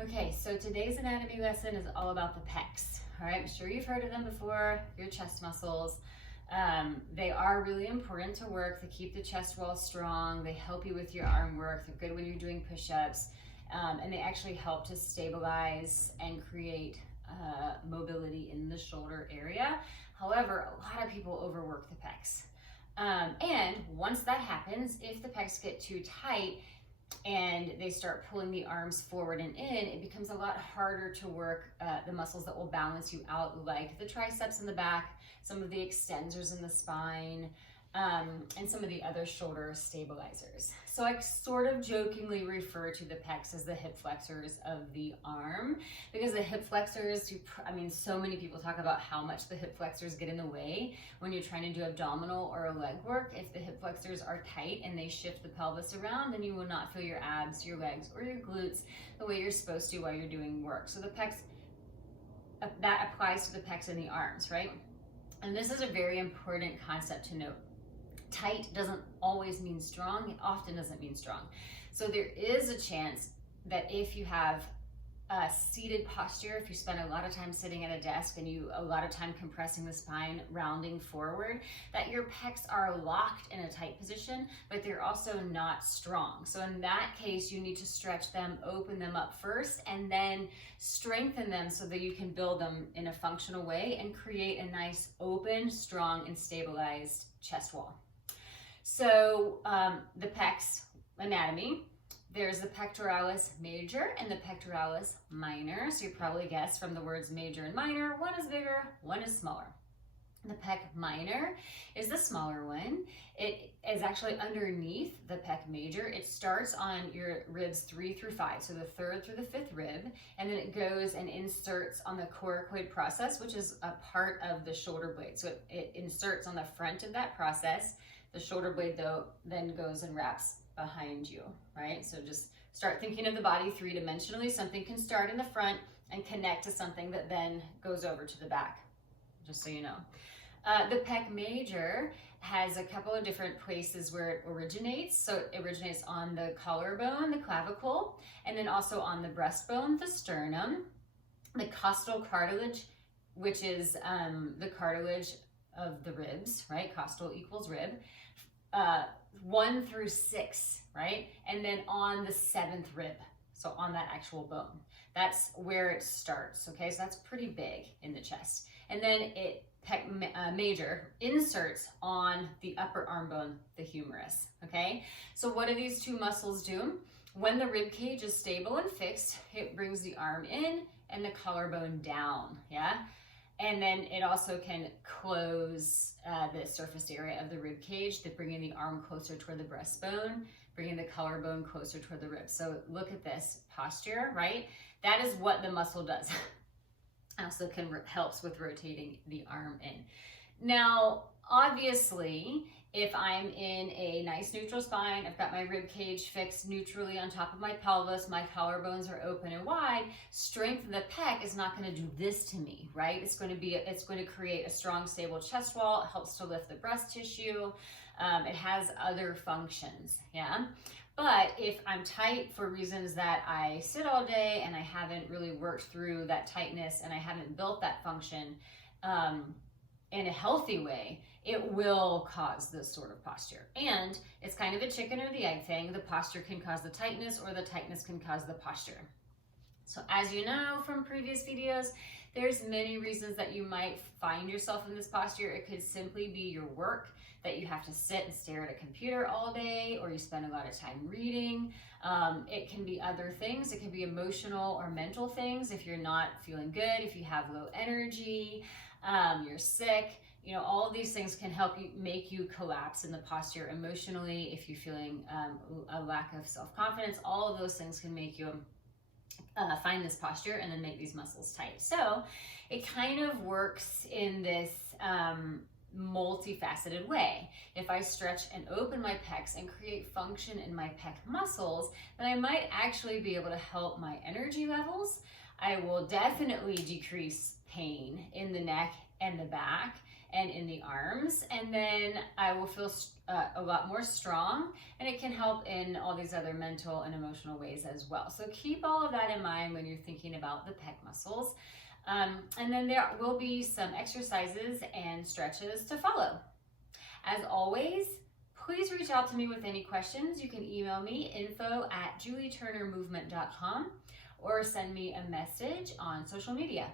Okay, so today's anatomy lesson is all about the pecs. All right, I'm sure you've heard of them before, your chest muscles. They are really important to work. They keep the chest wall strong. They help you with your arm work. They're good when you're doing push-ups. And they actually help to stabilize and create mobility in the shoulder area. However, a lot of people overwork the pecs. And once that happens, if the pecs get too tight, and they start pulling the arms forward and in, it becomes a lot harder to work the muscles that will balance you out, like the triceps in the back, some of the extensors in the spine, and some of the other shoulder stabilizers. So I sort of jokingly refer to the pecs as the hip flexors of the arm, because the hip flexors, so many people talk about how much the hip flexors get in the way when you're trying to do abdominal or leg work. If the hip flexors are tight and they shift the pelvis around, then you will not feel your abs, your legs, or your glutes the way you're supposed to while you're doing work. So the pecs, that applies to the pecs and the arms, right? And this is a very important concept to note. Tight doesn't always mean strong. It often doesn't mean strong. So there is a chance that if you have a seated posture, if you spend a lot of time sitting at a desk and a lot of time compressing the spine, rounding forward, that your pecs are locked in a tight position, but they're also not strong. So in that case, you need to stretch them, open them up first, and then strengthen them so that you can build them in a functional way and create a nice, open, strong, and stabilized chest wall. So the pecs anatomy, there's the pectoralis major and the pectoralis minor. So you probably guessed from the words major and minor, one is bigger, one is smaller. The pec minor is the smaller one. It is actually underneath the pec major. It starts on your ribs 3 through 5, so the 3rd through the 5th rib, and then it goes and inserts on the coracoid process, which is a part of the shoulder blade. So it inserts on the front of that process. The shoulder blade, though, then goes and wraps behind you, right? So just start thinking of the body three-dimensionally. Something can start in the front and connect to something that then goes over to the back, just so you know. The pec major has a couple of different places where it originates. So it originates on the collarbone, the clavicle, and then also on the breastbone, the sternum, the costal cartilage, which is the cartilage of the ribs, right? Costal equals rib. 1 through 6, right? And then on the 7th rib, so on that actual bone. That's where it starts, okay? So that's pretty big in the chest. And then pec major inserts on the upper arm bone, the humerus, okay? So what do these two muscles do? When the rib cage is stable and fixed, it brings the arm in and the collarbone down, yeah? And then it also can close the surface area of the rib cage, bringing the arm closer toward the breastbone, bringing the collarbone closer toward the ribs. So look at this posture, right? That is what the muscle does. Also helps with rotating the arm in. Now, obviously, if I'm in a nice neutral spine, I've got my rib cage fixed neutrally on top of my pelvis, my collarbones are open and wide, strength of the pec is not going to do this to me, right? It's going to create a strong, stable chest wall. It helps to lift the breast tissue. It has other functions, yeah? But if I'm tight for reasons that I sit all day and I haven't really worked through that tightness and I haven't built that function in a healthy way, it will cause this sort of posture. And it's kind of a chicken or the egg thing. The posture can cause the tightness, or the tightness can cause the posture. So as you know from previous videos, there's many reasons that you might find yourself in this posture. It could simply be your work, that you have to sit and stare at a computer all day, or you spend a lot of time reading. It can be other things. It can be emotional or mental things. If you're not feeling good, if you have low energy, you're sick, all of these things can help you, make you collapse in the posture emotionally. If you're feeling a lack of self-confidence, all of those things can make you find this posture and then make these muscles tight. So it kind of works in this multifaceted way. If I stretch and open my pecs and create function in my pec muscles, then I might actually be able to help my energy levels. I will definitely decrease pain in the neck and the back, and in the arms, and then I will feel a lot more strong, and it can help in all these other mental and emotional ways as well. So keep all of that in mind when you're thinking about the pec muscles. And then there will be some exercises and stretches to follow. As always, please reach out to me with any questions. You can email me info@julieturnermovement.com or send me a message on social media.